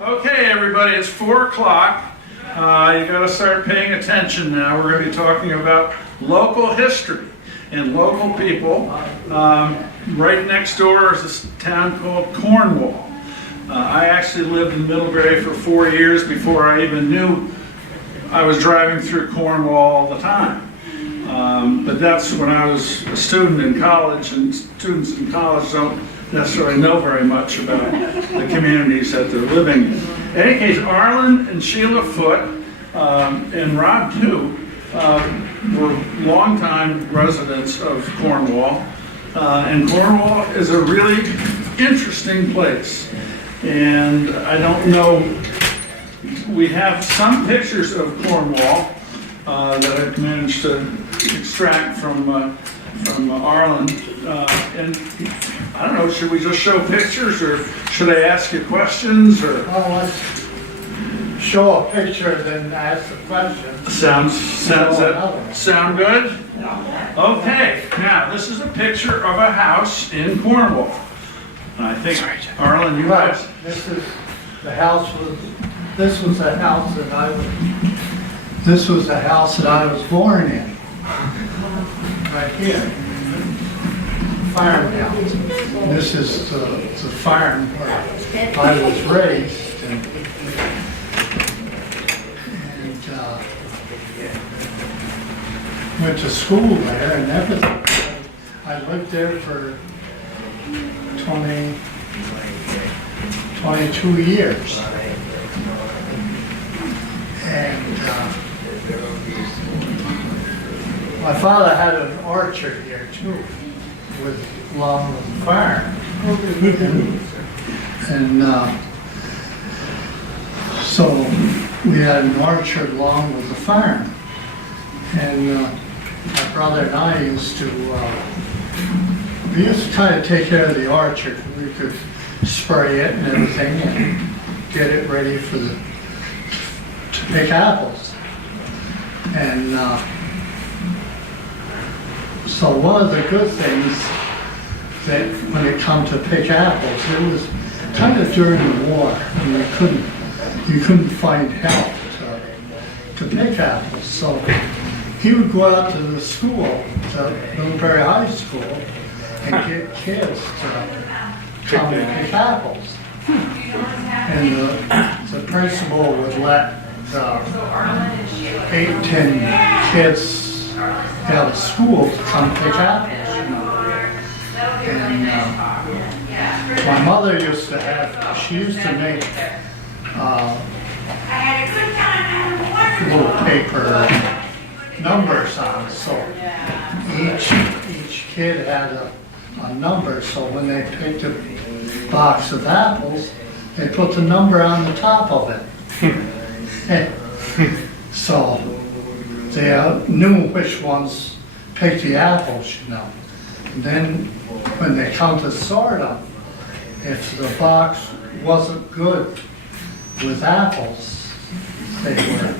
Okay, everybody, it's 4 o'clock. You gotta start paying attention now. We're gonna be talking about local history and local people. Right next door is this town called Cornwall. I actually lived in Middlebury for 4 years before I even knew I was driving through Cornwall all the time. But that's when I was a student in college, and students in college don't necessarily know very much about the communities that they're living in. In any case, Arlyn and Shelia Foote and Rob too were longtime residents of Cornwall. And Cornwall is a really interesting place. And I don't know, we have some pictures of Cornwall that I've managed to extract from Arlyn. And I don't know, should we just show pictures or should I ask you questions or? Well, let's show a picture, then ask the question. Sound good? Okay, now this is a picture of a house in Cornwall. I think, Arlyn, you guys. This is the house. This was the house that I was born in. Right here. Farmhouse. This is the farm where I was raised, and went to school there and everything. I lived there for 22 years. And my father had an orchard here too, along with the farm. And so we had an orchard along with the farm. And my brother and I used to kind of take care of the orchard. We could spray it and everything and get it ready to pick apples. And so one of the good things that when it come to pick apples, it was kind of during the war, and you couldn't find help to pick apples. So he would go out to the school, to Middlebury High School, and get kids to come and pick apples. And the principal would let 8, 10 kids out of school to come pick apples, you know. And my mother used to make little paper numbers on, so each kid had a number, so when they picked a box of apples, they put the number on the top of it. So they knew which ones picked the apples, you know. And then when they come to sort them, if the box wasn't good with apples, they were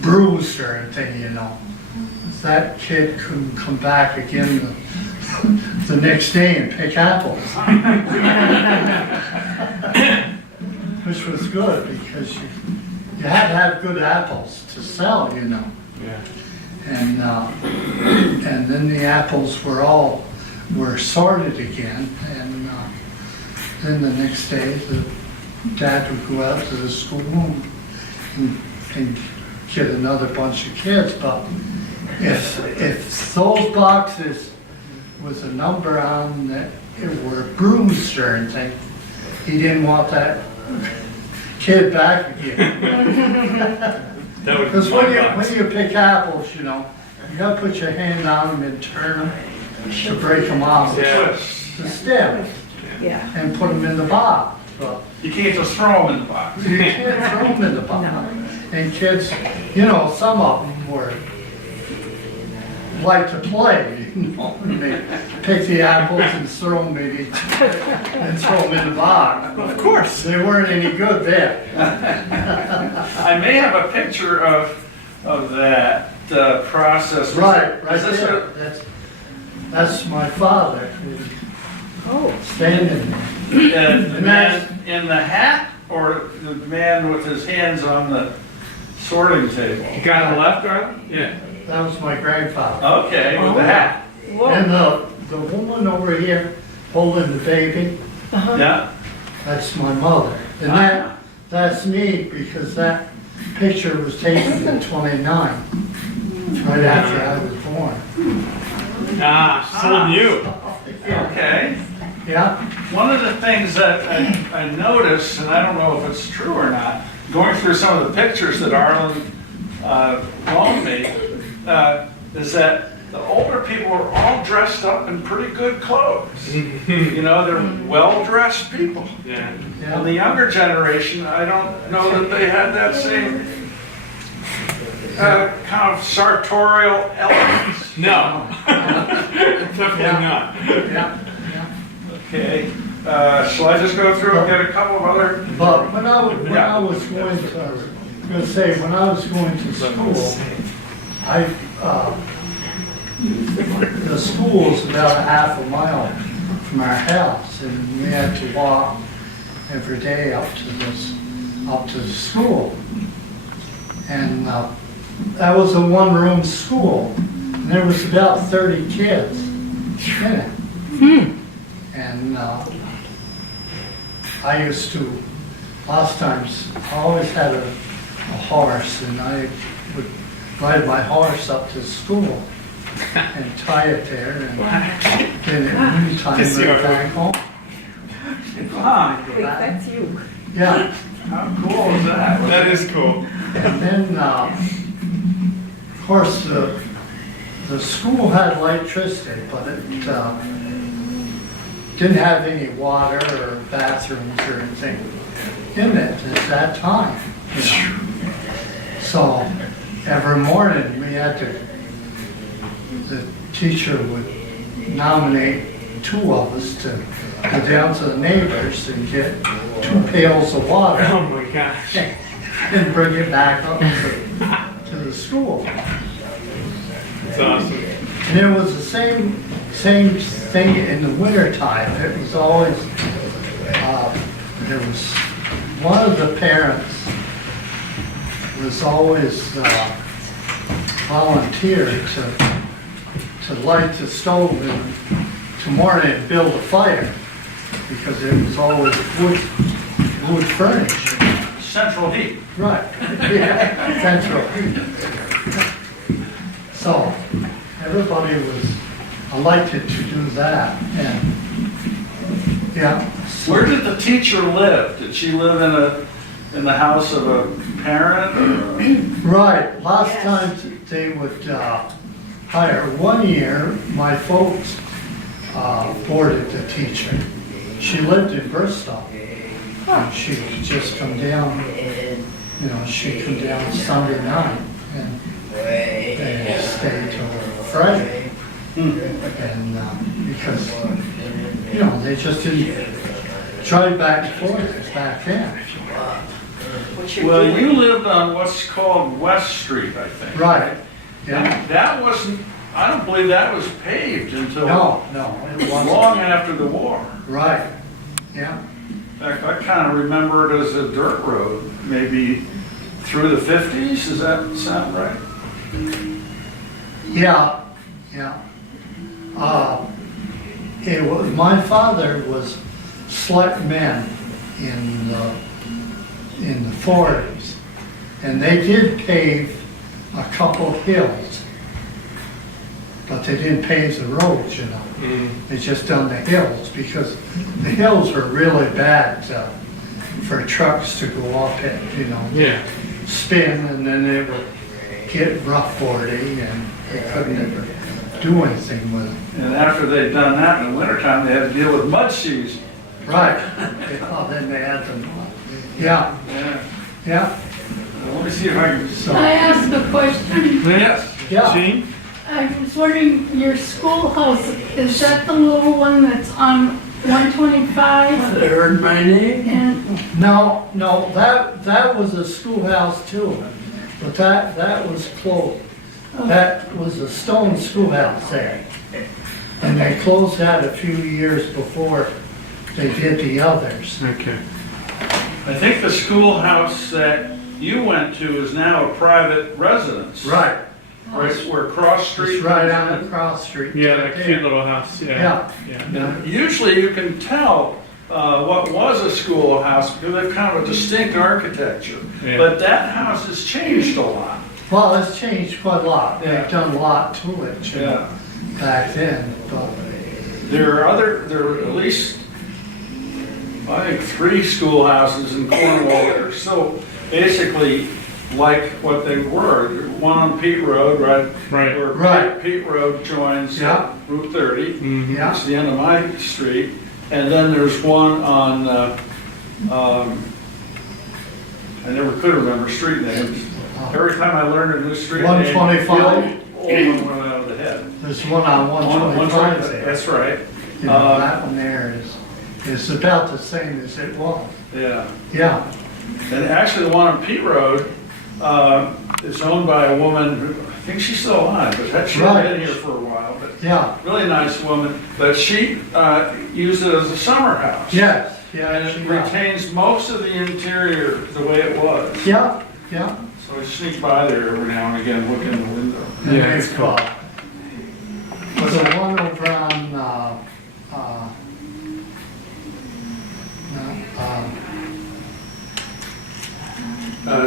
bruised or anything, you know. That kid couldn't come back again the next day and pick apples. Which was good because you had to have good apples to sell, you know. Yeah. And then the apples were sorted again, and then the next day the dad would go out to the school and get another bunch of kids. But if those boxes with a number on that it were bruised or anything, he didn't want that kid back again. Because when you pick apples, you know, you gotta put your hand on them and turn them to break them off the stem, and put them in the box. But You can't just throw them in the box. you can't throw them in the box. And kids, you know, some of them like to play, you know, and they pick the apples and throw them in the box. Of course. They weren't any good then. I may have a picture of that process. Right Is this there. That's my father. Oh. Standing there. The man in the hat? or the man with his hands on the sorting table? The guy on the left, Arlyn? Yeah. That was my grandfather. Okay, with the hat. And the woman over here holding the baby, Yeah? that's my mother. And that's me because that picture was taken in '29, right after I was born. Ah, so new. Okay. Yeah, One of the things that I noticed, and I don't know if it's true or not, going through some of the pictures that Arlyn loaned me, is that the older people are all dressed up in pretty good clothes. You know, they're well-dressed people. Yeah. And the younger generation, I don't know that they had that same kind of sartorial elements. No. Definitely not. yeah. Okay, shall I just go through and get a couple of other? But when I was going to, I was gonna say, when I was going to school, the school was about a half a mile from our house, and we had to walk every day up to the school. And that was a one-room school, and there was about 30 kids in it. And I used to, last times, I always had a horse, and I would ride my horse up to school and tie it there, and then at noontime Just right back home. Wait, that's you. Yeah, How cool is that? That is cool. and then, of course, the school had electricity, but it didn't have any water or bathrooms or anything in it at that time. You know. So every morning we had to, the teacher would nominate two of us to go down to the neighbors and get 2 pails of water Oh my gosh. and bring it back up to the school. That's awesome. And it was the same thing in the wintertime. It was always, there was, one of the parents was always volunteered to light the stove and tomorrow and build a fire because it was always wood furniture. Central heat. Right, yeah, central heat. So, everybody was elected to do that, and, yeah. so- Where did the teacher live? Did she live in the house of a parent or? Right, last Yes. time they would hire, one year, my folks boarded the teacher. She lived in Bristol, and she could just come down, you know, she'd come down Sunday night and stay till Friday. And because, you know, they just didn't drive back and forth back then. What you're Well, doing. you lived on what's called West Street, I think. Right, yeah. And that wasn't, I don't believe that was paved until No, it wasn't. long after the war. Right, yeah. In fact, I kind of remember it as a dirt road, maybe through the 50s. Does that sound right? Yeah. It was, my father was selectman in the 40s, and they did pave a couple hills, but they didn't pave the roads, you know. They just done the hills because the hills were really bad for trucks to go up it, you know. Yeah. Spin, and then they would get rough boarding, and they couldn't ever do anything with it. And after they'd done that in the wintertime, they had to deal with mud season. Right. Oh, then they had them. Yeah, Yeah. Let me see if I can. Can I so, ask a question? Yes. yeah. Gene? I was wondering, your schoolhouse, is that the little one that's on 125? Heard my name? And, No, that was a schoolhouse too, but that was closed. That was a stone schoolhouse there. And they closed that a few years before they did the others. Okay. I think the schoolhouse that you went to is now a private residence. Right. Where Cross Street. It's right comes on in. the cross street. Yeah, right that there. cute little house, yeah. Yeah. Yeah. Usually you can tell what was a schoolhouse because they have kind of a distinct architecture. Yeah. But that house has changed a lot. Well, it's changed quite a lot. Yeah. They've done a lot to it, you know, back then, but, There are at least, I think, 3 schoolhouses in Cornwall that are still basically like what they were. One on Pete Road, right? Right. Where Right. Pete Road joins Yeah. Route 30. Mhm. yeah, It's the end of my street. And then there's one on, I never could remember street names. Every time I learned a new street name, 125. the old one went out of the head. there's one on 125 there. That's right. You know, that one there is about the same as it was. Yeah. Yeah, And actually, the one on Pete Road is owned by a woman, who I think she's still alive, but she's Right. been here for a while. But yeah, really nice woman. But she used it as a summer house. yes, yeah. And it she- retains most of the interior the way it was. Yeah, yeah. So I sneak by there every now and again, look in the window. And Yeah, they've it's cool. got the one over on,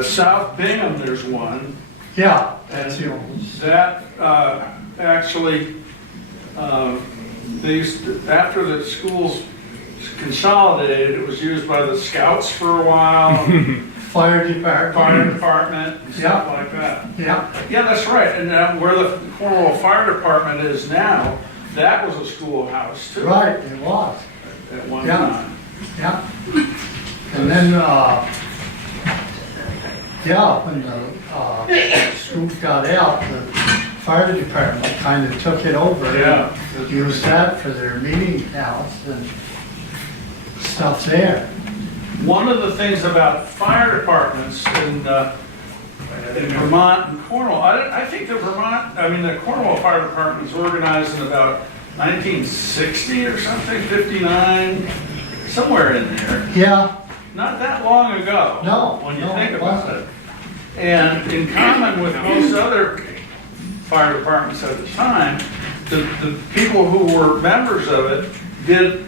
South Bingham, there's one. yeah, that's the old. That actually, they used after the schools consolidated, it was used by the scouts for a while, Fire department. fire department, and stuff Yeah. like that. Yeah, Yeah, that's right. And where the Cornwall Fire Department is now, that was a schoolhouse too. right, it was, At one Yeah. time. yeah. And then, yeah, when the schools got out, the fire department kind of took it over. Yeah. And used that for their meeting house and stuff there. One of the things about fire departments in Vermont and Cornwall, I think the Cornwall Fire Department was organized in about 1960 or something, 59, somewhere in there. Yeah, Not that long ago. No, When you no, think it about wasn't. it. And in common with most other fire departments at the time, the people who were members of it did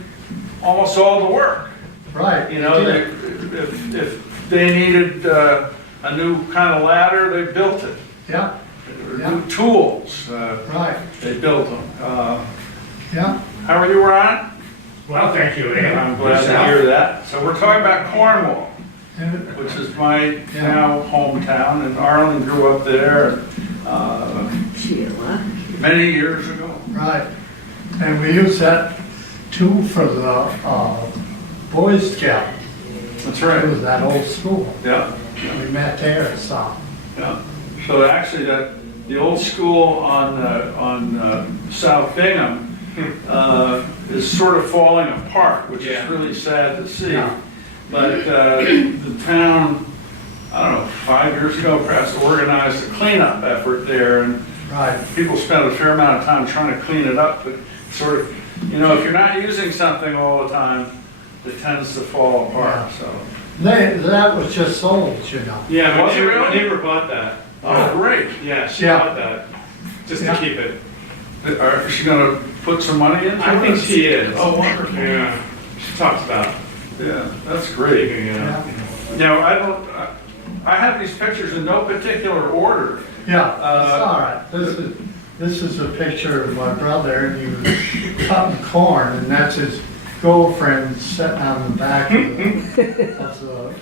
almost all the work. right. You know, they did. if they needed a new kind of ladder, they built it. Yeah, Or Yeah. new tools, right, they built them. yeah, How are you, Ron? Well, thank you, I'm glad to hear that. So we're talking about Cornwall, and, which is my Yeah. now hometown, and Arlyn grew up there Sheila. many years ago. right. And we use that too for the Boy Scout. That's It right. was that old school. Yeah, We met there, so, yeah. So actually, the old school on South Bingham is sort of falling apart, which Yeah. is really sad to see. Yeah. But the town, I don't know, 5 years ago perhaps organized a cleanup effort there, and right, people spent a fair amount of time trying to clean it up, but sort of, you know, if you're not using something all the time, it tends to fall apart, so. that was just sold, you know. Yeah, Was it my really? neighbor bought that. Oh, great. Yeah, she Yeah. bought that, just Yeah. to keep it. Is she gonna put some money into it? I think she is. Oh, wonderful. Yeah, she talks about Yeah, that's great. keeping it up. Yeah, Now, I have these pictures in no particular order. yeah, it's all right. This is a picture of my brother, and he was cutting corn, and that's his girlfriend sitting on the back of the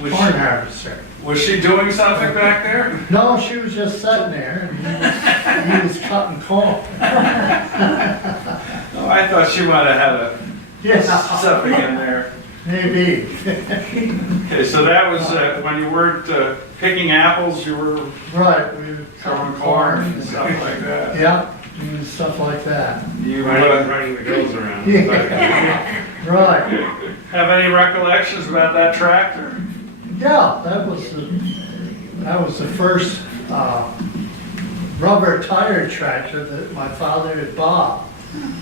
Was corn she, harvester. was she doing something back there? No, she was just sitting there, and he was cutting corn. Oh, I thought she might have had Yes, something in there. maybe. Okay, so that was when you weren't picking apples, you were Right, we were throwing cutting corn and and stuff like that. Yeah, and stuff like that. You Riding the girls around. Yeah. Right. have any recollections about that tractor? Yeah, that was the first rubber tire tractor that my father had bought.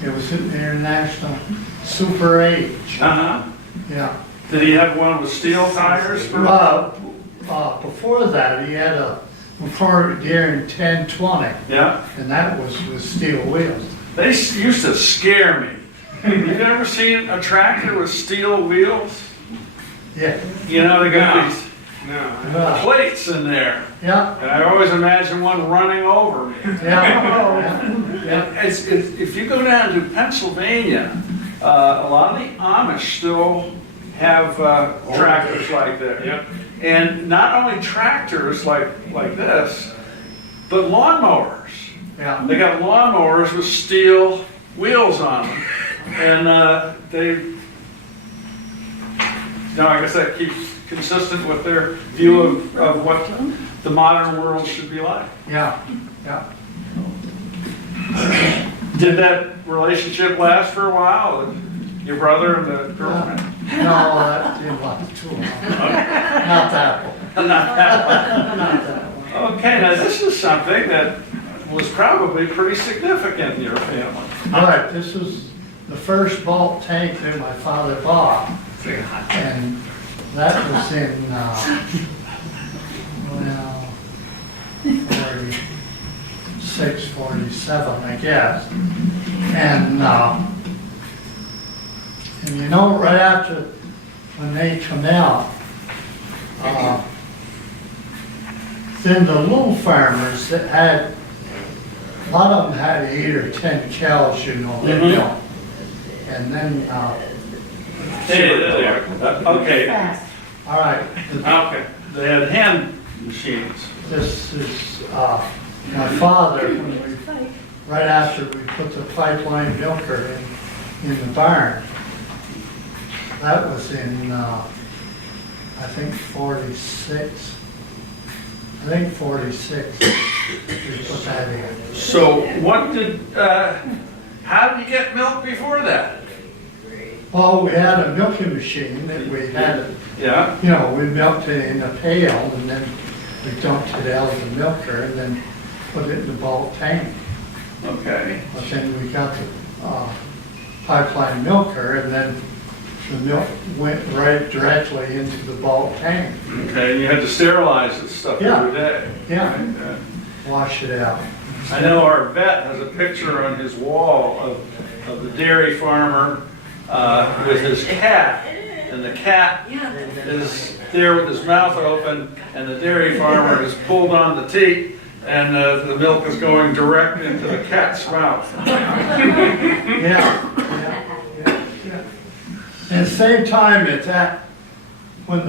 It was an International Super H. Uh-huh. Yeah, Did he have one with steel tires? Before that, he had a Ford Deere 1020, Yeah, and that was with steel wheels. they used to scare me. You've ever seen a tractor with steel wheels? Yeah. You know, they got No. these No. plates in there, Yeah, and I always imagine one running over me. yeah. If you go down to Pennsylvania, a lot of the Amish still have tractors like that. Yep. And not only tractors like this, but lawnmowers. Yeah. They got lawnmowers with steel wheels on them. And I guess that keeps consistent with their view of what the modern world should be like. Yeah, yeah. Did that relationship last for a while, with your brother and the girlfriend? No, that didn't last too long. Not that one. Not that one. Not that one. Okay, now this is something that was probably pretty significant in your family. All right, this was the first bulk tank that my father bought. And that was in, 46, 47, I guess. And you know, right after, when they come out, then the little farmers that had, a lot of them had 8 or 10 cows, you know, they Mhm. milk. And then, Okay, all right, okay. They had hand machines. this is, my father, when we, right after we put the pipeline milker in the barn. That was in, I think 46. I think 46, we put that in. So what did, how did you get milk before that? Well, we had a milking machine that we had, Yeah, you know, we milked it in a pail and then we dumped it out of the milker and then put it in the bulk tank. okay. But then we got the pipeline milker and then the milk went right directly into the bulk tank. Okay, and you had to sterilize this stuff Yeah. every day. Yeah. Right? Wash it out. I know our vet has a picture on his wall of the dairy farmer with his cat. And the cat is there with his mouth open, and the dairy farmer has pulled on the teat, and the milk is going direct into the cat's mouth. Yeah. And at the same time, it's that, when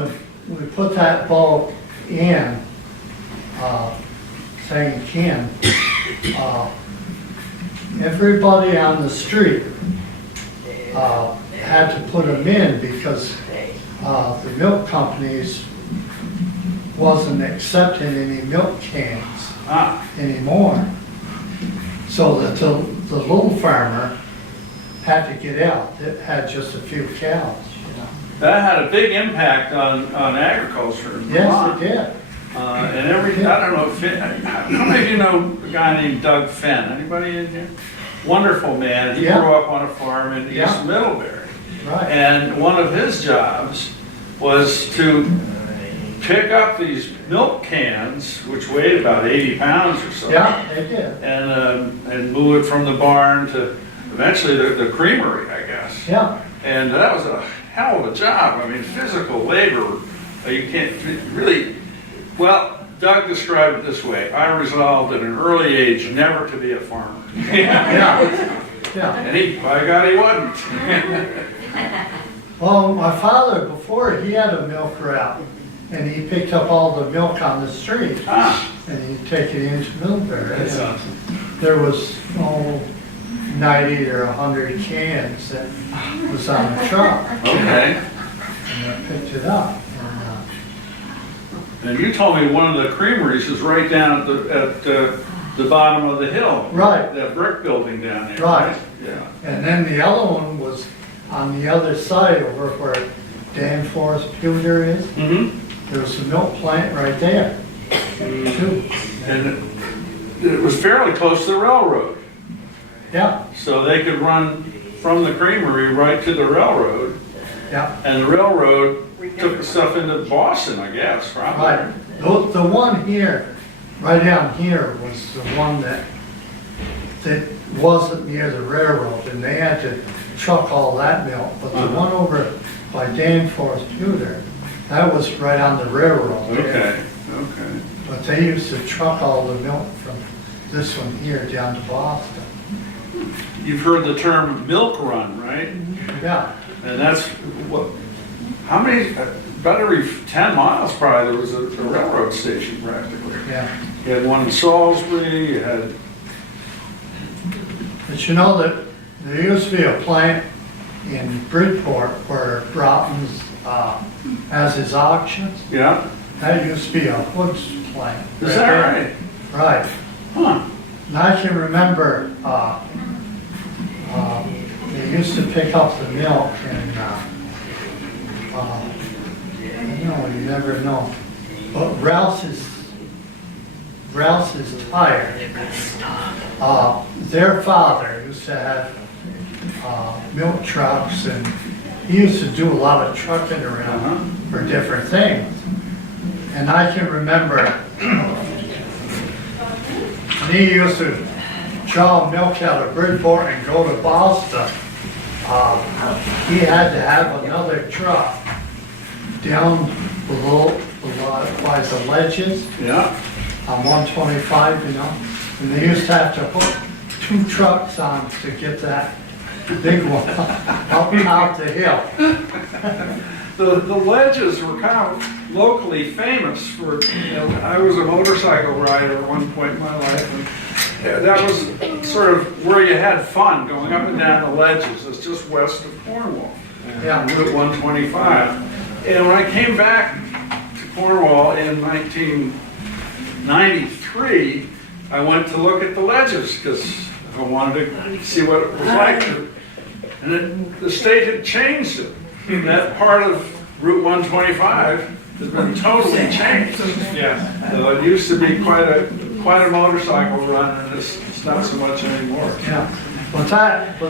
we put that bulk in, saying can, everybody on the street had to put them in because the milk companies wasn't accepting any milk cans Ah, anymore. So that the little farmer had to get out, that had just a few cows, you know. that had a big impact on agriculture in Vermont. Yes, it did. And I don't know, how many of you know a guy named Doug Fenn? Anybody in here? Wonderful man. He Yeah. grew up on a farm in Yeah. East Middlebury. Right. And one of his jobs was to pick up these milk cans, which weighed about 80 pounds or so. Yeah, they did. And move it from the barn to eventually the creamery, I guess. Yeah, And that was a hell of a job. I mean, physical labor, you can't really, well, Doug described it this way: I resolved at an early age never to be a farmer. yeah, yeah. And by God, he wasn't. Well, my father, before, he had a milk route, and he picked up all the milk on the street, Ah, and he'd take it into Middlebury. That's And awesome. there was, 90 or 100 cans that was on the truck, okay. and I picked it up. And, And you told me one of the creameries is right down at the bottom of the hill. Right. That brick building down there. Right. Yeah. And then the other one was on the other side over where Danforth Pewter is. Mm-hmm. There was a milk plant right there, too. And it was fairly close to the railroad. Yeah, So they could run from the creamery right to the railroad. Yeah, And the railroad took the stuff into Boston, I guess, probably. right. The one here, right down here was the one that wasn't near the railroad, and they had to truck all that milk. But the one over by Danforth Pewter, that was right on the railroad. Okay, okay. But they used to truck all the milk from this one here down to Boston. You've heard the term milk run, right? Yeah, And that's what, how many, about every 10 miles probably, there was a railroad station practically. yeah. You had one in Salisbury, you had, But you know that there used to be a plant in Bridport where Broughton's has his auctions. yeah, That used to be a Foote's plant. is that right? Right. Huh, And I can remember, they used to pick up the milk and, you never know. But Rouse's Tire, their father used to have milk trucks, and he used to do a lot of trucking around for different things. And I can remember, he used to draw milk out of Bridport and go to Boston. He had to have another truck down below by the ledges yeah, on 125, you know, and they used to have to hook 2 trucks on to get that big one up out the hill. the ledges were kind of locally famous for, I was a motorcycle rider at one point in my life, and that was sort of where you had fun, going up and down the ledges. It's just west of Cornwall, Yeah. Route 125. And when I came back to Cornwall in 1993, I went to look at the ledges because I wanted to see what it was like. And the state had changed it. That part of Route 125 has been totally changed. Yeah. So it used to be quite a motorcycle run, and it's not so much anymore. Yeah, but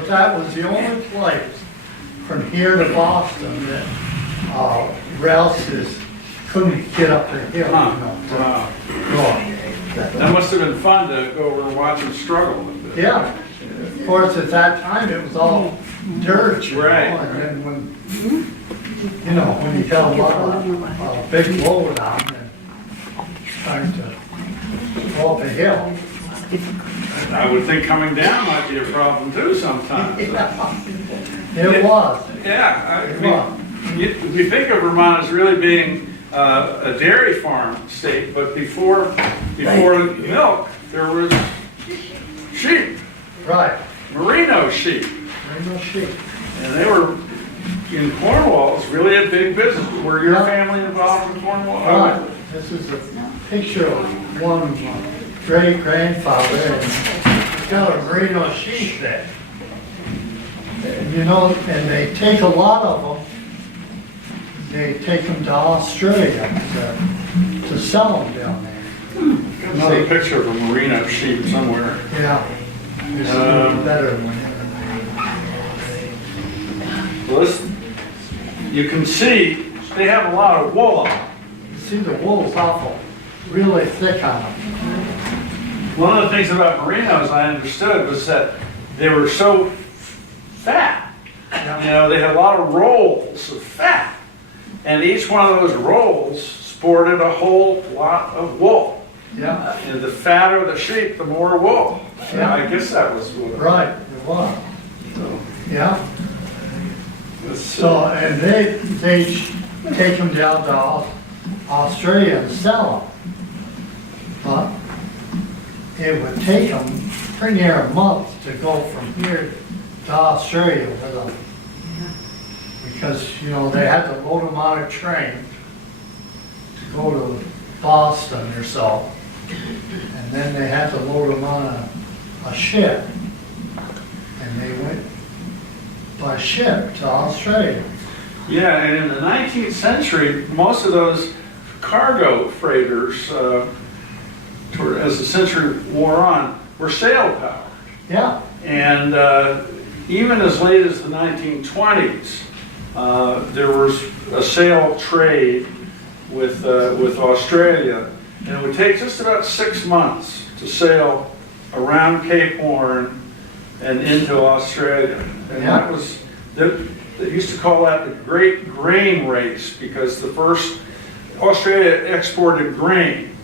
that was the only place from here to Boston that Rouse's couldn't get up the hill, you know. Wow. Go. That must have been fun to go over and watch them struggle with it. Yeah, of course, at that time, it was all dirt, you know, Right. and then when you got a lot of big load on and trying to go up a hill. I would think coming down might be a problem too sometimes. It was. Yeah, we think of Vermont as really being a dairy farm state, but before milk, there was sheep, Right, merino sheep. Merino Sheep. And they were, in Cornwall, it's really a big business. Were your Yeah. family involved in Cornwall? Right, this is a picture of one great-grandfather, and he's got a Merino Sheep there. And, you know, and they take a lot of them, they take them to Australia to sell them down there. Another picture of a merino sheep somewhere. Yeah, this is a better one. Well, you can see they have a lot of wool on them. You see the wool's awful, really thick on them. One of the things about merinos I understood was that they were so fat. You know, they had a lot of rolls of fat. And each one of those rolls sported a whole lot of wool. Yeah, And the fatter the sheep, the more wool. Yeah. I guess that was what right, it was. So, Yeah. it's, So, and they take them down to Australia and sell them. But it would take them pretty near a month to go from here to Australia with them. Because, you know, they had to load them on a train to go to Boston or so. And then they had to load them on a ship. And they went by ship to Australia. yeah, and in the 19th century, most of those cargo freighters, as the century wore on, were sail powered. Yeah, And even as late as the 1920s, there was a sail trade with Australia, and it would take just about 6 months to sail around Cape Horn and into Australia. And that was, they used to call that the Great Grain Race, because Australia exported grain.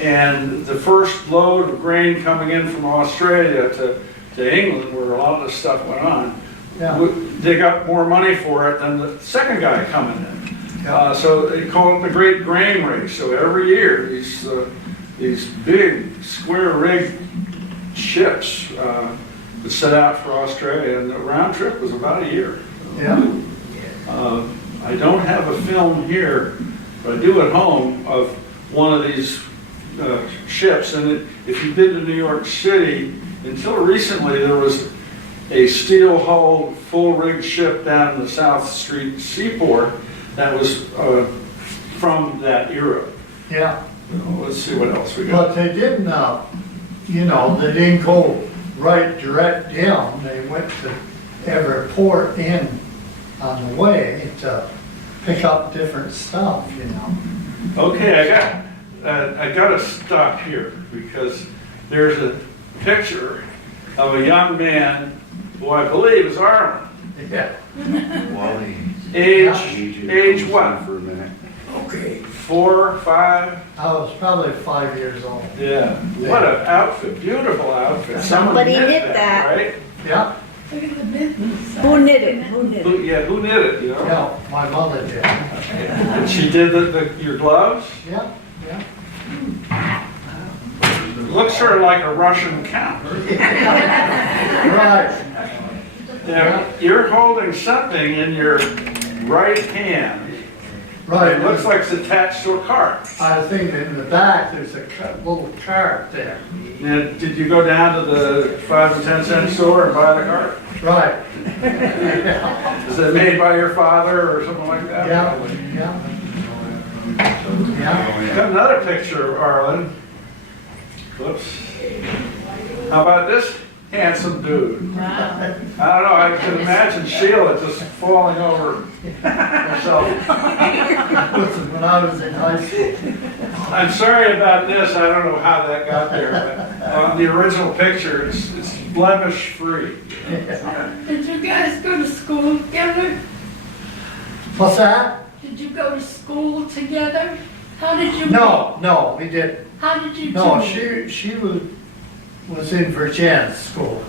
And the first load of grain coming in from Australia to England, where a lot of this stuff went on, they got more money for it than the second guy coming in. So they call it the Great Grain Race. So every year, these big square-rigged ships would set out for Australia, and the round trip was about a year. I don't have a film here, but I do at home of one of these ships. And if you've been to New York City, until recently there was a steel-hulled, full-rigged ship down in the South Street Seaport that was from that era. Yeah. Let's see what else we got. But they didn't, they didn't go right direct down. They went to every port in on the way to pick up different stuff, Okay, I got to stop here because there's a picture of a young man who I believe is Arlyn. Yeah. Wally. Age what? For a minute. Okay. 4, 5? I was probably 5 years old. Yeah. What an outfit, beautiful outfit. Someone Somebody knit knit that. right? Yeah, Look at the business. Who knit it? Who knit it? Who knit it, you know? yeah, my mother did. And she did your gloves? Yeah, yeah. Looks sort of like a Russian count. Right. Now, you're holding something in your right hand. Right. It looks like it's attached to a cart. I think in the back, there's a little cart there. Now, did you go down to the 5 and 10 cent store and buy the cart? Right. Is it made by your father or something like that? Yeah, yeah. Yeah. Got another picture of Arlyn. Whoops. How about this handsome dude? Wow. I don't know, I can imagine Shelia just falling over herself. Listen, when I was in high school, I'm sorry about this, I don't know how that got there, but on the original picture, it's blemish free. Did you guys go to school together? what's that? Did you go to school together? How did you? No, we didn't. How did you? No, meet? she was in Virginia school.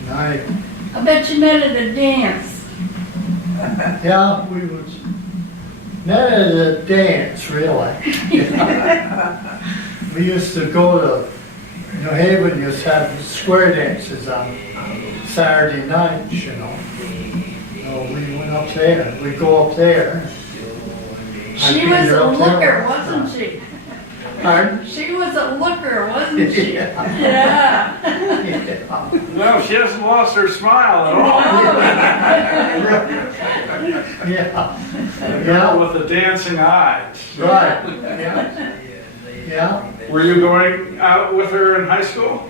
And I bet you met at a dance. we was met at a dance, really. We used to go to New Haven, used to have square dances on Saturday nights, So we went up there, we go up there. She was a looker, wasn't she? Pardon? She was a looker, wasn't she? Yeah. Yeah. Well, she hasn't lost her smile at all. Yeah, With the dancing eyes. right, yeah. Were you going out with her in high school?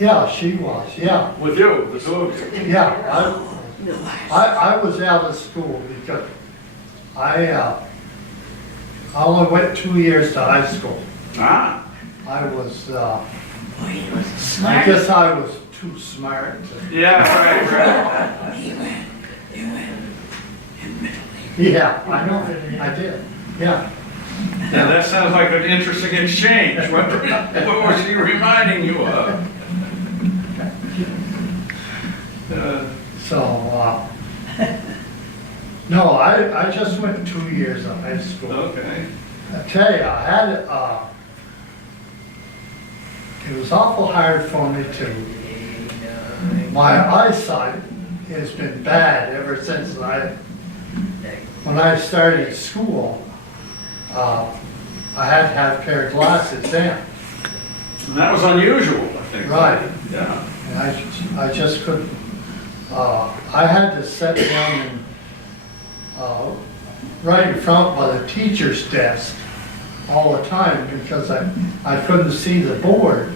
Yeah, she was, yeah. With you, the two of you? Yeah, I was out of school because I only went 2 years to high school. Ah, I was, I Smart. guess I was too smart to. yeah, right. Yeah, I know, I did, yeah. Yeah, that sounds like an interesting exchange. What was she reminding you of? So, no, I just went 2 years of high school. Okay. I tell you, I had, it was awful hard for me my eyesight has been bad ever since when I started school, I had to have a pair of glasses then. And that was unusual, I think. Right. Yeah. And I just couldn't, I had to sit down and, right in front by the teacher's desk all the time because I couldn't see the board.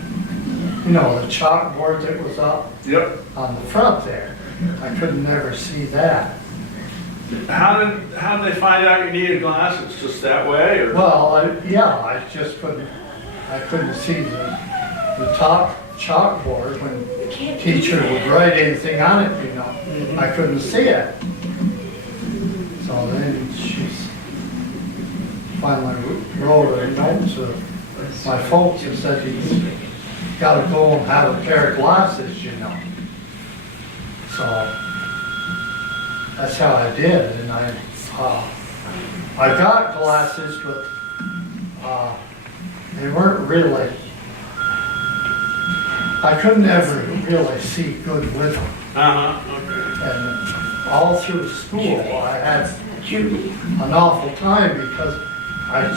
The chalkboard that was up Yep. on the front there. I couldn't never see that. how did they find out you needed glasses? Just that way, or? Well, I just couldn't see the top chalkboard when teacher would write anything on it, you know. I couldn't see it. So then she finally wrote a note to my folks and said he's got to go and have a pair of glasses, you know. So that's how I did, and I got glasses, but they weren't really. I couldn't ever really see good with them. Okay. And all through school, I had an awful time because I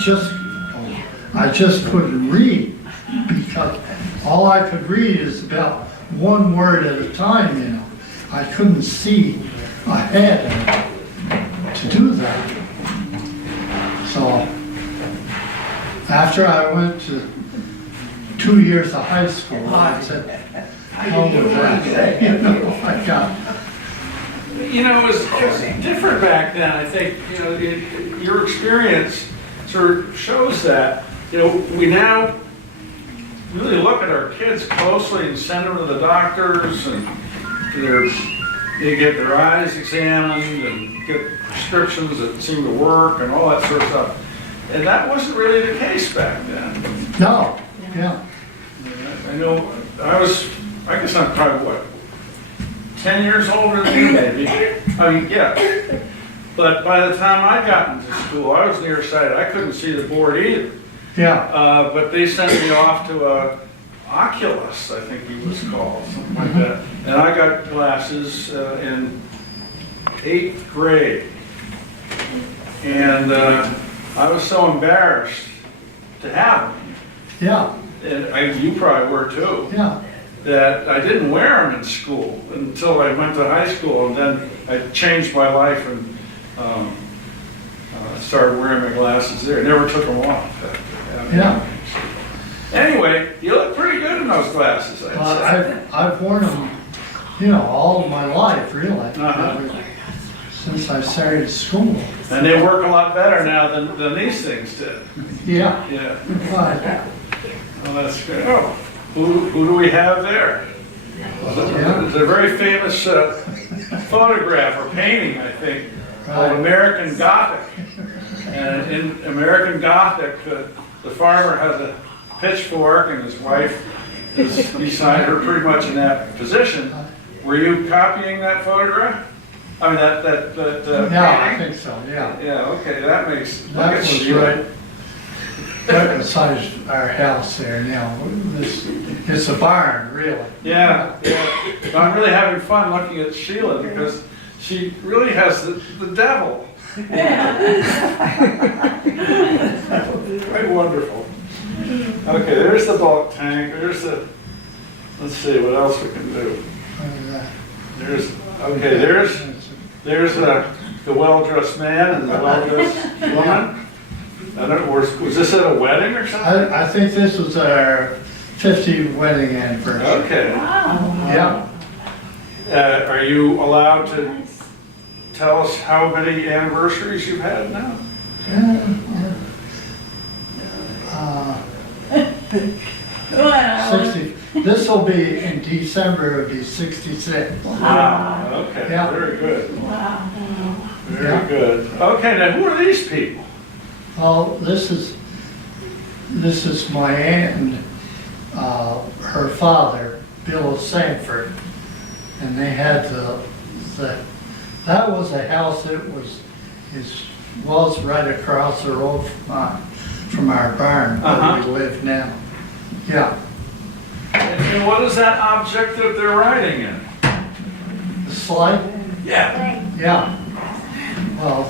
just couldn't read, because all I could read is about one word at a time, you know. I couldn't see ahead to do that. So after I went to 2 years of high school, I said, hell with that. You know, I got. You know, it was different back then. I think, you know, your experience sort of shows that. You know, we now really look at our kids closely and send them to the doctors, and they get their eyes examined and get prescriptions that seem to work and all that sort of stuff. And that wasn't really the case back then. No, yeah. I know, I guess I'm probably, what, 10 years older than you maybe? I mean, yeah. But by the time I got into school, I was nearsighted. I couldn't see the board either. Yeah. But they sent me off to a Oculus, I think he was called, something like that. And I got glasses in 8th grade. And I was so embarrassed to have them. Yeah. And you probably were too. Yeah. That I didn't wear them in school until I went to high school, and then I changed my life and started wearing my glasses there. I never took them off. Yeah. Anyway, you look pretty good in those glasses, I'd say. I've worn them, you know, all of my life, really. Uh-huh. Since I started school. And they work a lot better now than these things did. Yeah. Yeah. Right. Oh, that's good. Oh, who do we have there? Yeah. It's a very famous photograph or painting, I think, Right. of American Gothic. And in American Gothic, the farmer has a pitchfork and his wife is beside her pretty much in that position. Were you copying that photograph? I mean, that Yeah, I painting? think so, yeah. Yeah, okay, that makes, look That at was Shelia. right beside our house there now. It's a barn, really. Yeah, yeah. But I'm really having fun looking at Shelia because she really has the devil. Quite wonderful. Okay, there's the bulk tank. There's the, let's see what else we can do. There's the well-dressed man and the well-dressed woman. I don't know, was this at a wedding or something? I think this was our 50th wedding anniversary. Okay. Yeah. Are you allowed to tell us how many anniversaries you've had now? Well, 60. This will be in December, it'll be 66. Wow, okay, Yeah. very good, wow. very Yeah. good. Okay, now who are these people? Well, this is my aunt and her father, Bill of Sanford, and they had that was a house that was right across the road from our barn where we live now. Yeah, And what is that object that they're riding in? the slide. Yeah. Yeah. Well,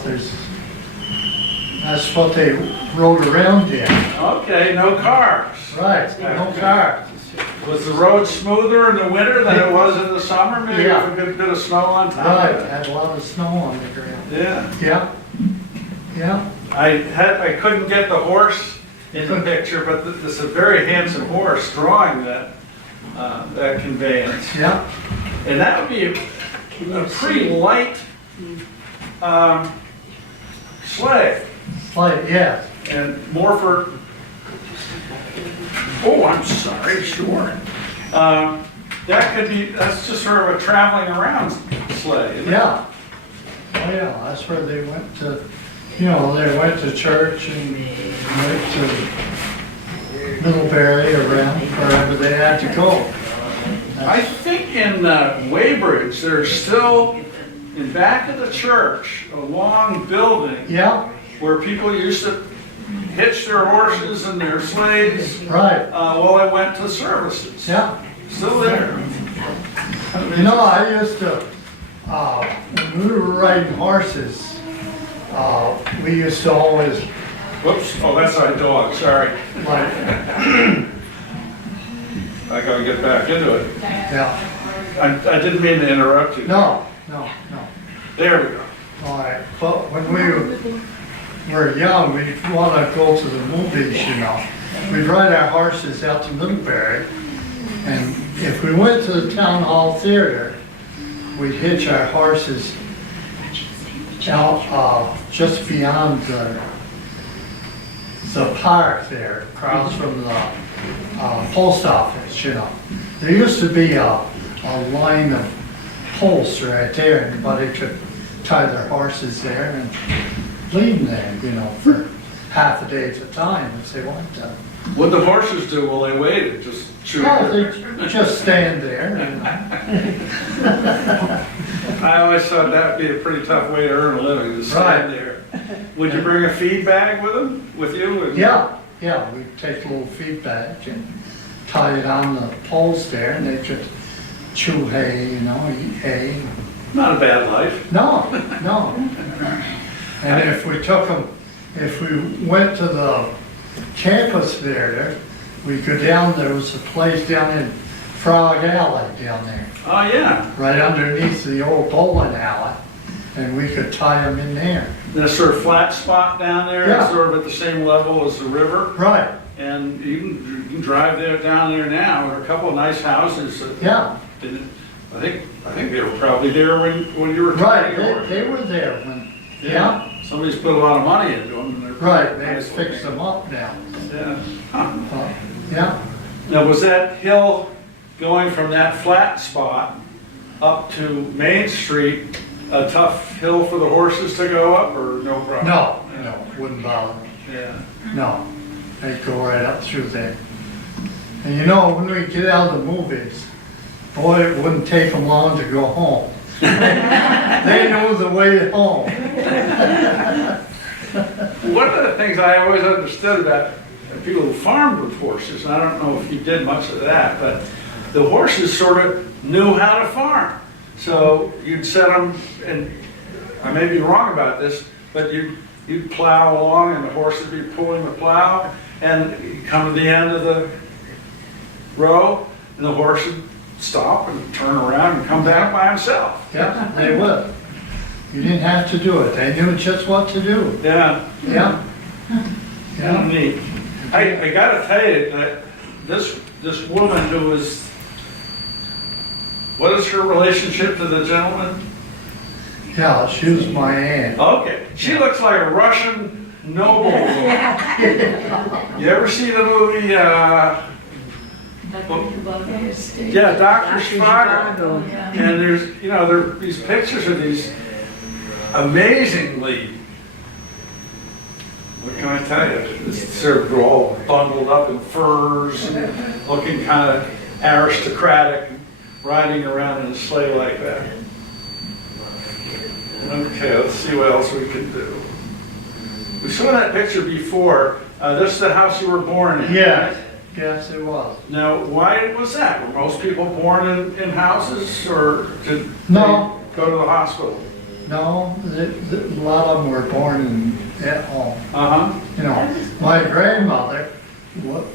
that's what they rode around in. Okay, no cars. Right, no cars. Was the road smoother in the winter than it was in the summer? Maybe Yeah. with a good bit of snow on top Right, of it? had a lot of snow on the ground. Yeah. Yeah, yeah. I couldn't get the horse in the picture, but this is a very handsome horse drawing that conveyance. Yeah, And that would be a pretty light Sleigh Like, yes, and Morford. Oh, I'm sorry, sure. That could be, that's just sort of a traveling around sleigh. Isn't it? yeah. Oh, yeah, that's where they went to, you know, they went to church and went to Middlebury around wherever they had to go. I think in Weybridge, there's still, in back of the church, a long building Yeah, where people used to hitch their horses and their sleighs right, while they went to services. yeah. Still there. You know, I used to, when we were riding horses, we used to always, Whoops, oh, that's our dog, sorry. like, I gotta get back into it. yeah, I didn't mean to interrupt you. no. There we go. All right, but when we were young, we'd want to go to the movies, you know. We'd ride our horses out to Middlebury, and if we went to the town hall theater, we'd hitch our horses out just beyond the park there, across from the post office, you know. There used to be a line of posts right there, and anybody could tie their horses there and leave them there, you know, for half a day at a time if they wanted to. What the horses do while they waited, just chew. Well, they just stand there, you know. I always thought that'd be a pretty tough way to earn a living, to stand Right. there. Would you bring a feed bag with you? And- Yeah, we'd take a little feed bag and tie it on the poles there, and they could chew hay, you know, eat hay. Not a bad life. No. And if we took them, if we went to the campus there, we'd go down, there was a place down in Frog Alley down there, Oh, yeah. right underneath the old bowling alley, and we could tie them in there. There's sort of flat spot down there, Yeah. it's sort of at the same level as the river. Right, And you can drive there, down there now, there are a couple of nice houses that, yeah, I think they were probably there when you were right, trying yours. they were there when, yeah, Somebody's put a lot of money into them. And they're right, they nice fixed looking. them up now. Yeah. Huh. Yeah, Now, was that hill going from that flat spot up to Main Street a tough hill for the horses to go up, or no problem? no, wouldn't bother me, Yeah. no, they'd go right up through there. And you know, when we get out of the movies, boy, it wouldn't take them long to go home. They know the way home. One of the things I always understood about people who farmed with horses, and I don't know if you did much of that, but the horses sort of knew how to farm. So you'd set them, and I may be wrong about this, but you'd plow along and the horse would be pulling the plow, and you come to the end of the row, and the horse would stop and turn around and come back by himself. Yeah, they would. You didn't have to do it. They knew just what to do. Yeah. Yeah. Yeah, neat. I gotta tell you that this woman who was, what is her relationship to the gentleman? Yeah, she was my aunt. Okay, she looks like a Russian noble. You ever see the movie, yeah, Dr. Zhivago? And there's, there are these pictures of these amazingly, what can I tell you? They're all bundled up in furs, and looking kind of aristocratic, riding around in a sleigh like that. Okay, let's see what else we can do. We saw that picture before. This is the house you were born in. Yes, yes, it was. Now, why was that? Were most people born in houses, or did No. they go to the hospital? No, a lot of them were born at home. Uh-huh. You know, my grandmother,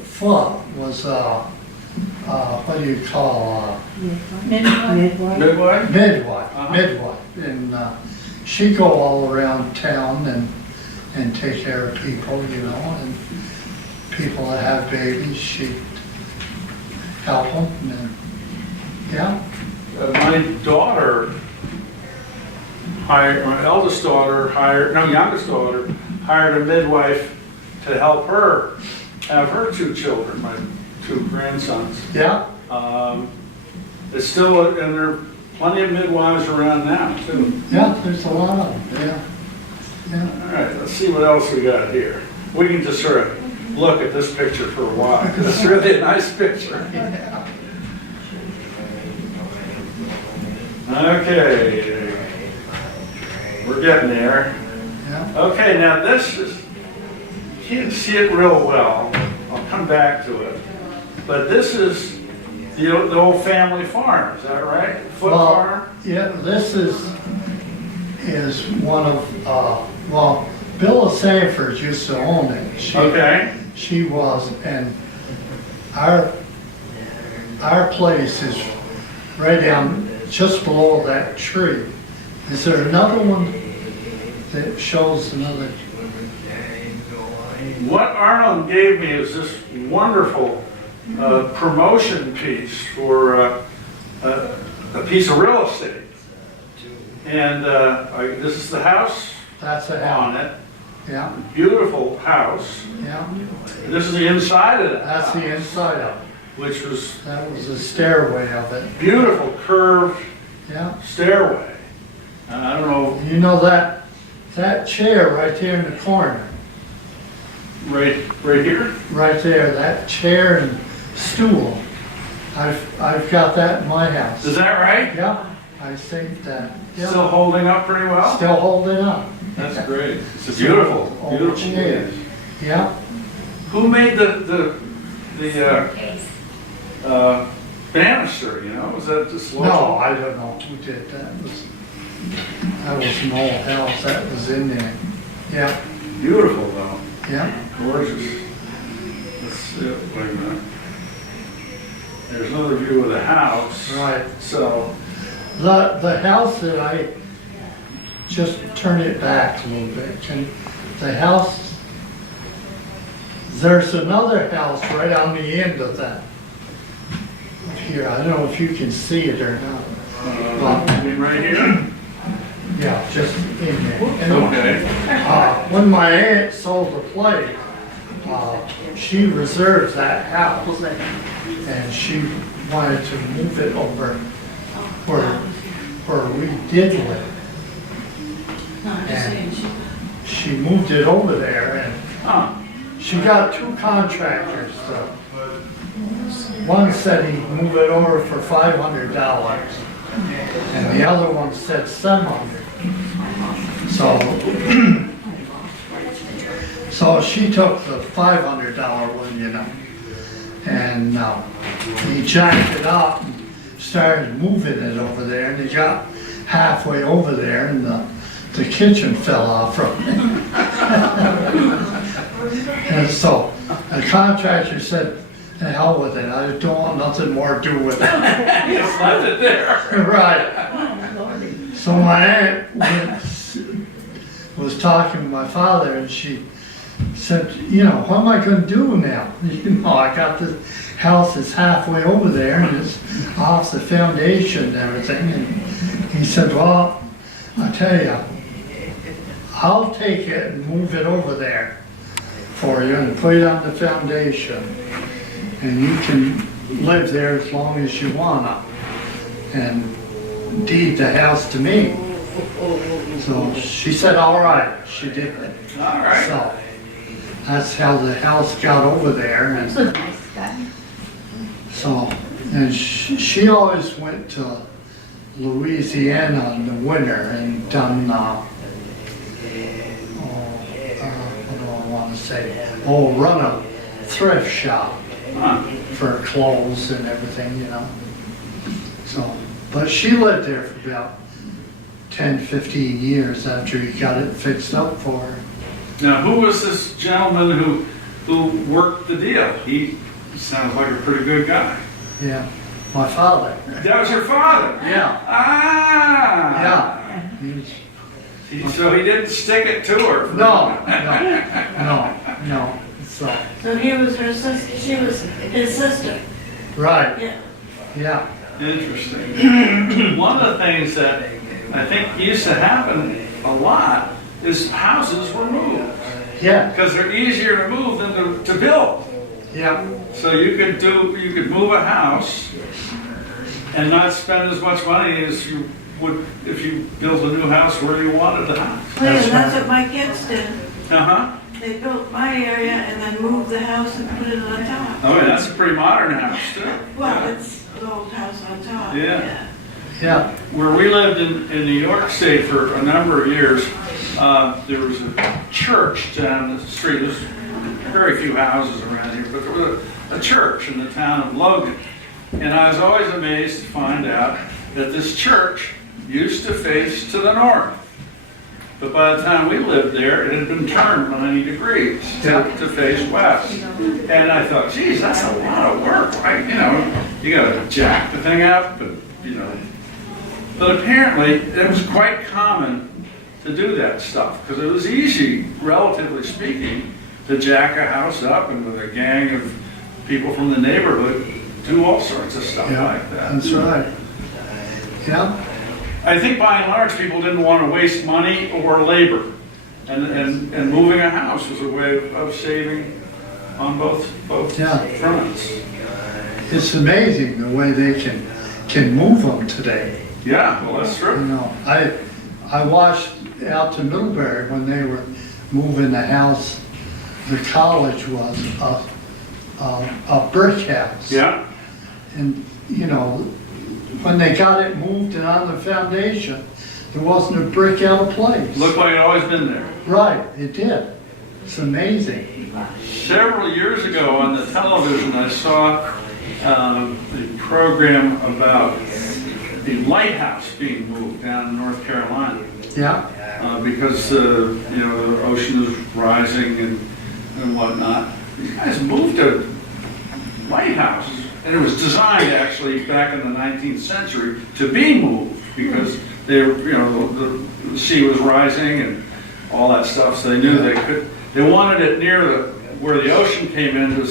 Foote, was, what do you call, Midwife? midwife, Uh-huh. and she'd go all around town and take care of people, and people that have babies, she'd help them, and, yeah. My daughter hired, my youngest daughter hired a midwife to help her have her 2 children, my 2 grandsons. Yeah, It's still, and there are plenty of midwives around now too. yeah, there's a lot of them, yeah. Yeah, All right, let's see what else we got here. We can just sort of look at this picture for a while. It's really a nice picture. Okay, we're getting there. yeah, Okay, now this is, you can't see it real well. I'll come back to it. But this is the old family farm, is that right? Foote Well, farm? yeah, this is one of, well, Bill Sanford used to own it. Okay. She was, and our place is right down, just below that tree. Is there another one that shows another? What Arlyn gave me is this wonderful promotion piece for a piece of real estate. And this is the house That's a on house. it. Yeah, Beautiful house. yeah, This is the inside of it. that's the inside of it. Which was That was the stairway of it. beautiful curved Yeah, stairway. And I don't know, you know that chair right there in the corner, right here? right there, that chair and stool. I've got that in my house. Is that right? Yeah, I saved that. Yeah. Still holding up pretty well? Still holding up. That's great. It's a beautiful, Old beautiful chair. piece. Yeah, Who made the banister, you know? Was that just local? no, I don't know who did that. That was an old house that was in there. Yeah, Beautiful though, yeah, gorgeous. Let's see, wait a minute. There's another view of the house. right. So, The house that I just turn it back a little bit, and the house, there's another house right on the end of that. Here, I don't know if you can see it or not. I mean right here? Yeah, just in there. Okay. When my aunt sold the place, she reserved that house, and she wanted to move it over where we did live. And she moved it over there, and Huh. she got 2 contractors. One said he'd move it over for $500, and the other one said $700. So she took the $500 one, you know, and he jacked it up and started moving it over there, and he got halfway over there, and the kitchen fell off from it. And so the contractor said, "The hell with it, I don't want nothing more to do with it." Just left it there. Right. So my aunt was talking to my father, and she said, "You know, what am I gonna do now? You know, I got this house that's halfway over there, and it's off the foundation and everything." And he said, "Well, I tell you, I'll take it and move it over there for you and put it on the foundation, and you can live there as long as you wanna, and deed the house to me." So she said, all right, she did it. All right. So that's how the house got over there, He's and a nice guy. so, and she always went to Louisiana in the winter and done, what do I wanna say? Run a thrift shop Huh. for clothes and everything, you know. So, but she lived there for about 10, 15 years after he got it fixed up for her. Now, who was this gentleman who worked the deal? He sounds like a pretty good guy. Yeah, my father. That was your father? Yeah, Ah! yeah. He was- So he didn't stick it to her? No. So, So he was her sister, she was his sister, right, yeah. yeah, Interesting. One of the things that I think used to happen a lot is houses were moved. Yeah, Because they're easier to move than to build. yeah, So you could move a house and not spend as much money as you would if you built a new house where you wanted the house. Oh, yeah, that's what my kids did. Uh-huh. They built my area and then moved the house and put it on top. Oh, yeah, that's a pretty modern house too. Well, it's the old house on top. Yeah. yeah, Where we lived in New York State for a number of years, there was a church down the street. There's very few houses around here, but there was a church in the town of Logan. And I was always amazed to find out that this church used to face to the north. But by the time we lived there, it had been turned 90 degrees to face west. And I thought, geez, that's a lot of work, right? You got to jack the thing up, But apparently, it was quite common to do that stuff, because it was easy, relatively speaking, to jack a house up and with a gang of people from the neighborhood do all sorts of stuff yeah, like that. that's right. Yeah, I think by and large, people didn't want to waste money or labor. And moving a house was a way of saving on both Yeah. fronts. it's amazing the way they can move them today. Yeah, well, that's You true. know, I watched out to Middlebury when they were moving the house, the college was a brick house. Yeah, And, you know, when they got it moved and on the foundation, there wasn't a brick out of place. looked like it always been there. Right, it did. It's amazing. Several years ago on the television, I saw a program about the lighthouse being moved down in North Carolina Yeah, because the ocean is rising and whatnot. These guys moved a lighthouse, and it was designed actually back in the 19th century to be moved because the sea was rising and all that stuff. So they knew they wanted it near where the ocean came in to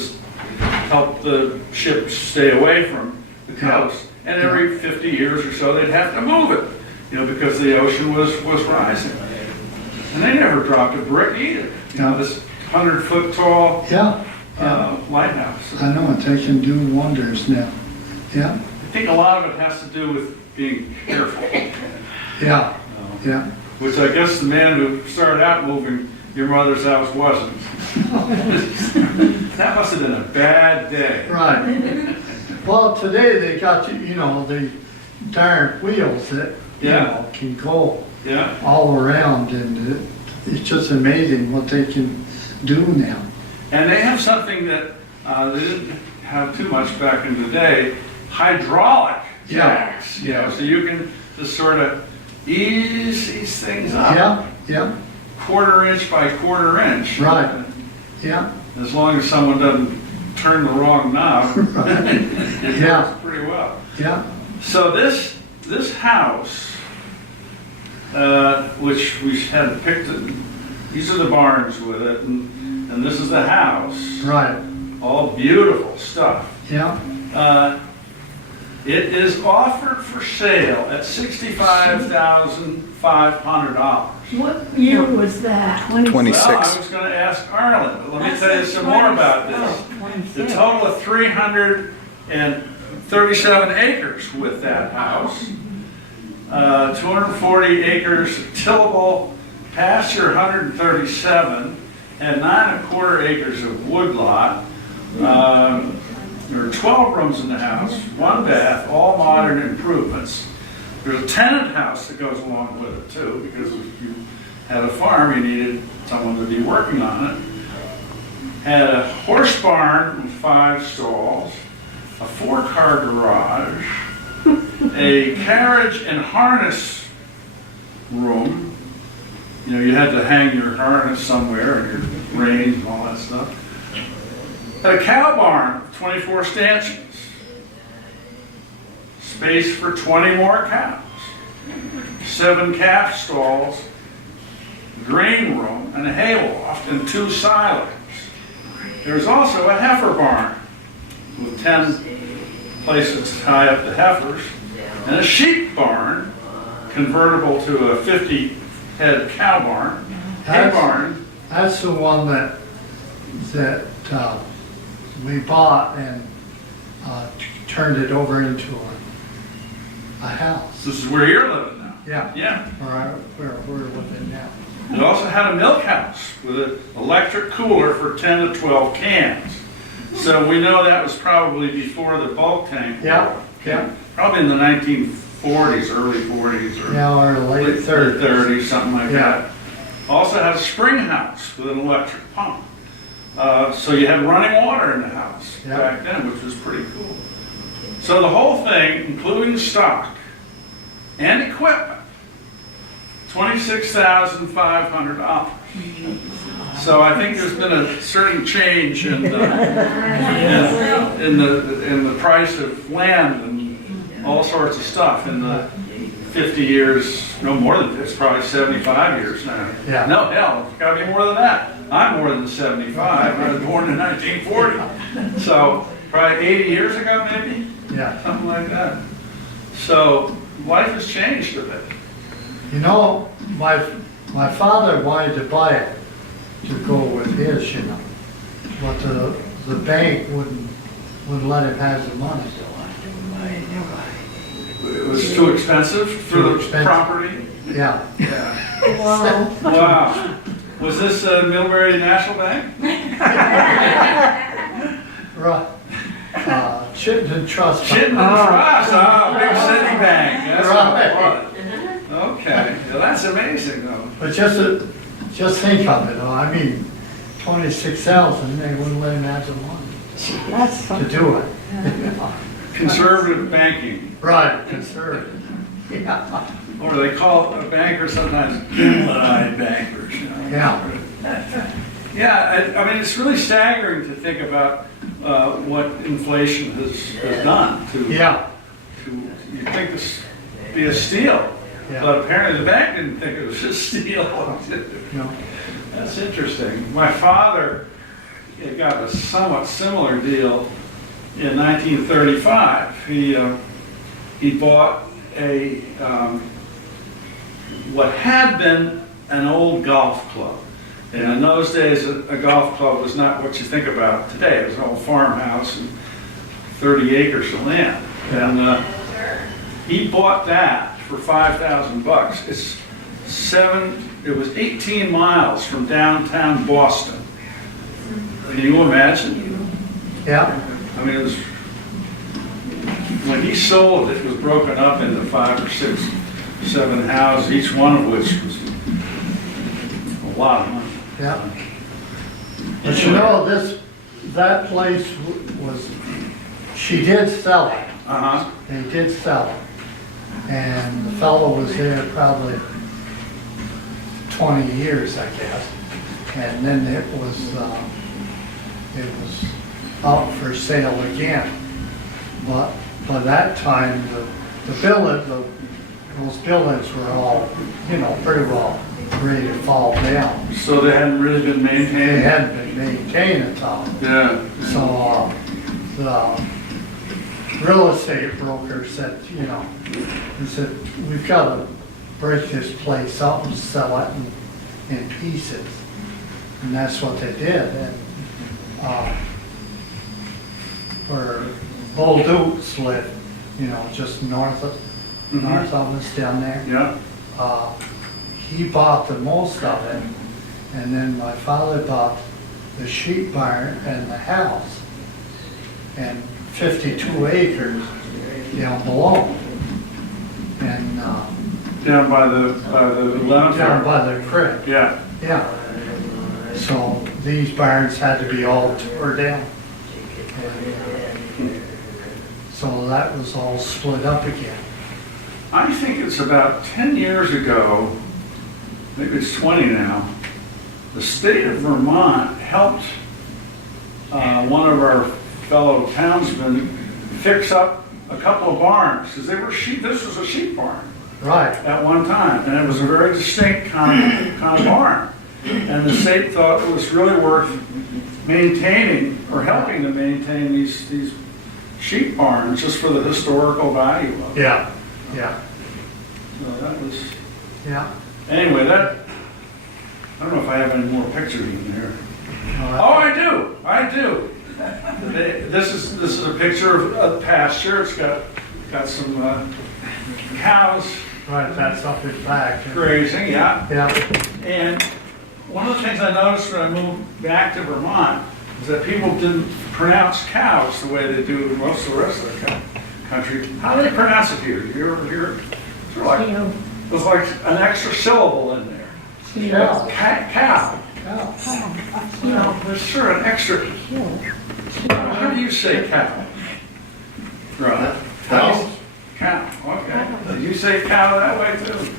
help the ships stay away from the coast. And every 50 years or so, they'd have to move it, because the ocean was rising. And they never dropped a brick either. This 100-foot tall yeah, lighthouse. I know it. They can do wonders now. Yeah, I think a lot of it has to do with being careful, yeah, yeah. which I guess the man who started out moving your mother's house wasn't. That must have been a bad day. Right. Well, today they got, the darn wheels that, can go Yeah, all around, and it's just amazing what they can do now. and they have something that they didn't have too much back in the day, hydraulic jacks. So you can just sort of ease these things up. Yeah, yeah, Quarter inch by quarter inch. right, yeah, As long as someone doesn't turn the wrong knob, it Yeah. works pretty well. yeah, So this house, which we had picked, these are the barns with it, and this is the house. right, All beautiful stuff. yeah, It is offered for sale at $65,500. What year was that? 26. Well, I was going to ask Arlyn, but let me tell you some more about this. The total of 337 acres with that house, 240 acres tillable, pasture 137, and 9¼ acres of woodlot. There are 12 rooms in the house, 1 bath, all modern improvements. There's a tenant house that goes along with it too, because if you had a farm, you needed someone to be working on it. Had a horse barn with 5 stalls, a 4-car garage, a carriage and harness room. You had to hang your harness somewhere and your reins and all that stuff. Had a cow barn with 24 stanchions. Space for 20 more cows. 7 calf stalls, grain room, and a hay loft, and 2 silos. There's also a heifer barn with 10 places to tie up the heifers, and a sheep barn convertible to a 50 head cow barn, hay That's- barn. That's the one that we bought and turned it over into a house. This is where you're living now. Yeah, Yeah. where we're living now. It also had a milk house with an electric cooler for 10 to 12 cans. So we know that was probably before the bulk tank. Yeah, yeah. Probably in the 1940s, early 40s or Yeah, or late 30s. 30s, something like Yeah. that. Also had a spring house with an electric pump. So you had running water in the house Yeah. back then, which was pretty cool. So the whole thing, including stock and equipment, $26,500. So I think there's been a certain change in the price of land and all sorts of stuff in the 50 years, no more than, it's probably 75 years now. Yeah. No, hell, it's gotta be more than that. I'm more than 75, I was born in 1940. So probably 80 years ago maybe, Yeah. something like that. So life has changed a bit. You know, my father wanted to buy it to go with his, you know, but the bank wouldn't let him have the money. It was too expensive for Too the expensive. property? Yeah. Yeah. Wow. Wow. Was this Millbury National Bank? Right. Chittenden Trust. Fund. Chittenden Trust, big city bank. That's what it Right. was. Okay, well, that's amazing though. But just think of it, though. I mean, 26,000, they wouldn't let him have the money That's to do it. Conservative banking, Right, conservative. Yeah. or they call a banker sometimes gimlet-eyed bankers. You know? Yeah. Yeah, I mean, it's really staggering to think about what inflation has done to. Yeah. You'd think this would be a steal, Yeah. but apparently the bank didn't think it was a steal. No. That's interesting. My father got a somewhat similar deal in 1935. He bought a what had been an old golf club. And in those days, a golf club was not what you think about today. It was an old farmhouse and 30 acres of land. And he bought that for $5,000. It was 18 miles from downtown Boston. Can you imagine? Yeah. I mean, it was, when he sold it, it was broken up into 5 or 6, 7 houses, each one of which was a lot of money. Yeah. But you know, that place was, she did sell it. Uh-huh. They did sell it. And the fellow was there probably 20 years, I guess. And then it was out for sale again. But by that time, those buildings were all, you know, pretty well ready to fall down. So they hadn't really been They maintained? hadn't been maintained at all. Yeah. So the real estate broker said, you know, he said, we've got to break this place up and sell it in pieces. And that's what they did. And where Bulldoze lived, you know, just north of us down there. Yeah. He bought the most of it, and then my father bought the sheep barn and the house, and 52 acres down below. And Down by the lounge. down by the creek, Yeah. yeah. So these barns had to be all tore down. And, so that was all split up again. I think it's about 10 years ago, maybe it's 20 now, the state of Vermont helped one of our fellow townsmen fix up a couple of barns, because they were sheep, this was a sheep barn Right, at one time, and it was a very distinct kind of barn. And the state thought it was really worth maintaining, or helping to maintain these sheep barns, just for the historical value of it. yeah, yeah. So that was, Yeah. anyway, that, I don't know if I have any more pictures in there. Oh, I do. This is a picture of pasture. It's got some cows Right, that's up in back. grazing, yeah. Yeah, And one of the things I noticed when I moved back to Vermont is that people didn't pronounce cows the way they do most of the rest of the country. How do they pronounce it here? You're sort of like, there's like an extra syllable in there. yeah, Cow. yeah. You know, there's sort of an extra. How do you say cow? Right. Cow. Cow, okay. You say cow that way too?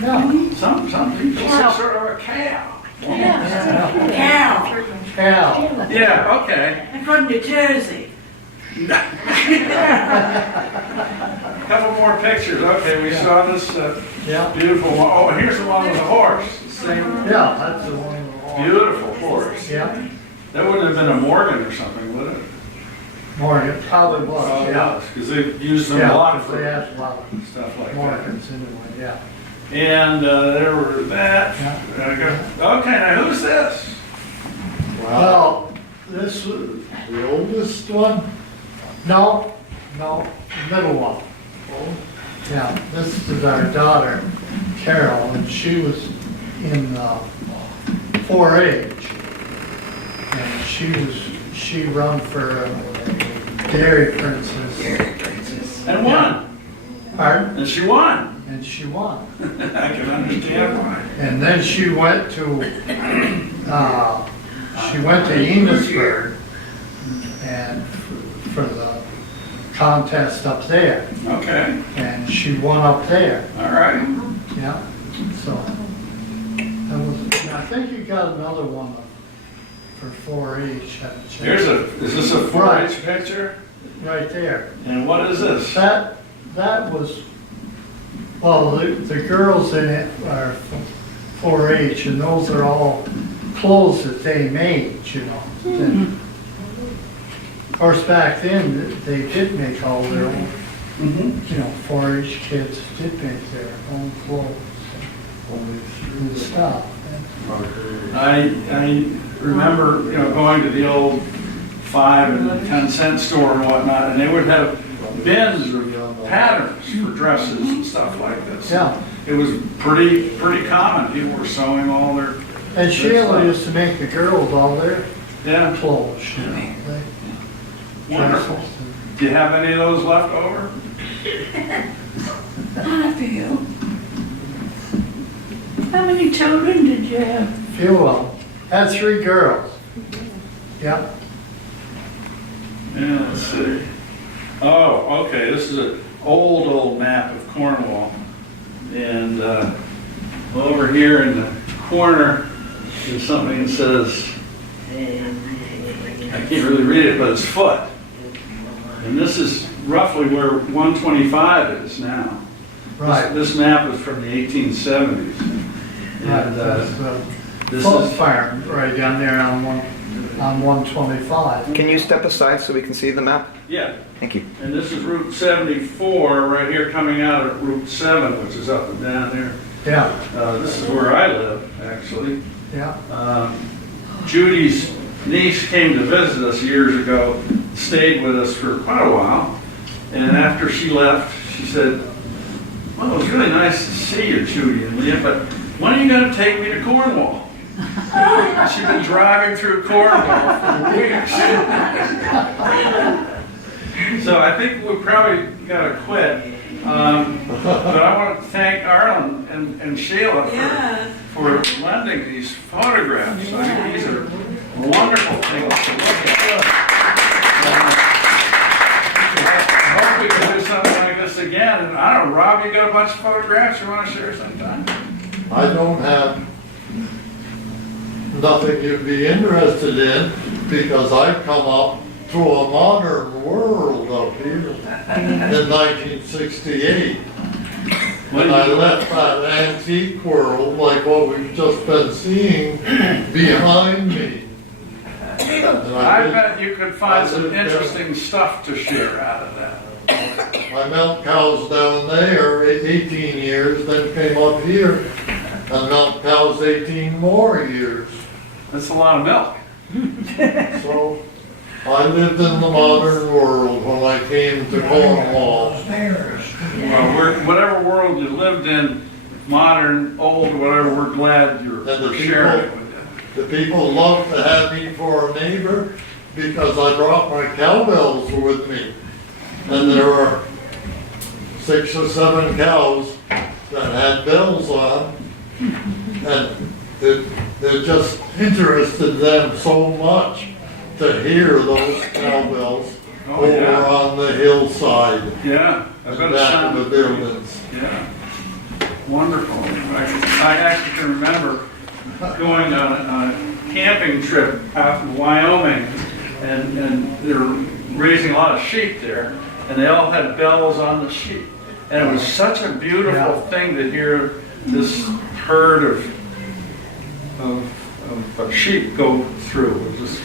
Yeah. Some people say sort of a cow. Cow. Cow. Yeah, okay. I'm from New Jersey. Couple more pictures. Okay, we saw this Yeah. beautiful one. Oh, here's the one with the horse. Same Yeah, that's the one. beautiful horse. Yeah, That wouldn't have been a Morgan or something, would it? Morgan, probably was, yeah. Because they used them a Yeah, lot 'cause they for had a lot of stuff like that. Morgans anyway, yeah. And there were that. Yeah. Okay, now who's this? Well, this was the oldest one? No, the middle one. Yeah, this is our daughter, Carol, and she was in 4-H. And she run for Dairy Princess. And won. Pardon? And she won. And she won. I can understand why. And then she went to Enosburg and for the contest up there, Okay, and she won up there. all right. Yeah. So that was. I think you got another one for 4-H. Is this a 4-H picture? Right there. And what is this? That was. Well, the girls in it are 4-H, and those are all clothes that they made, you know. And, of course, back then, they did make all their own, you know, 4-H kids did make their own clothes and stuff. I remember, you know, going to the old 5 and 10 cent store and whatnot, and they would have bins of patterns for dresses and stuff like this. Yeah. It was pretty common. People were sewing all their. And Shelia used to make the girls all their Yeah, clothes, you know. wonderful. Do you have any of those left over? I feel. How many children did you have? Few of them. Had 3 girls. Yeah. Yeah, let's see. Oh, okay, this is an old map of Cornwall. And over here in the corner is something that says, I can't really read it, but it's Foote. And this is roughly where 125 is now. Right. This map is from the 1870s. Right, And that's this Foote is, Farm, right down there on 125. Can you step aside so we can see the map? yeah, Thank you. and this is Route 74 right here coming out of Route 7, which is up and down there. Yeah, This is where I live, actually. yeah. Judy's niece came to visit us years ago, stayed with us for quite a while, and after she left, she said, well, it was really nice to see you, Judy and Leah, but when are you going to take me to Cornwall? She's been driving through Cornwall for weeks. So I think we probably got to quit. But I want to thank Arlyn and Shelia Yeah. for lending these photographs. I mean, these are wonderful things to look at. I hope we can do something like this again. And I don't know, Rob, you got a bunch of photographs you want to share sometime? I don't have nothing you'd be interested in because I come up through a modern world up here in 1968. And I left that antique world, like what we've just been seeing, behind me. And I bet you could find some interesting stuff to share out of that. My milk cows down there, 18 years, then came up here, and milk cows 18 more years. That's a lot of milk. So I lived in the modern world when I came to Cornwall. Well, whatever world you lived in, modern, old, whatever, we're glad And the we're sharing it people- with you. The people loved to have me for a neighbor because I brought my cowbells with me. And there were 6 or 7 cows that had bells on. And it just interested them so much to hear those cowbells Oh, over yeah. on the hillside Yeah, I and bet it back of the sounded, buildings. yeah, wonderful. I actually can remember going on a camping trip out in Wyoming, and they were raising a lot of sheep there, and they all had bells on the sheep. And it was such a beautiful thing to hear this herd of sheep go through. It was just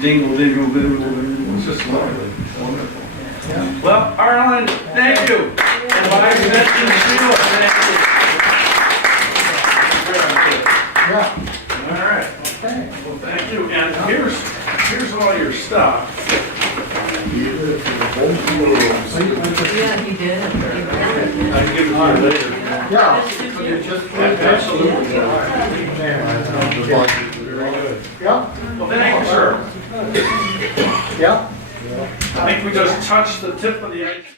dingle, dingle, dingle, dingle. It was just lovely, wonderful. Well, Arlyn, thank you. And by extension, Shelia, thank you. Very good. Yeah, All right. okay. Well, thank you. And here's all your stuff. Yeah, he did. I can give it to you later. Yeah. Could you just- Absolutely. Yeah, Well, thank you, sir. yeah. I think we just touched the tip of the iceberg.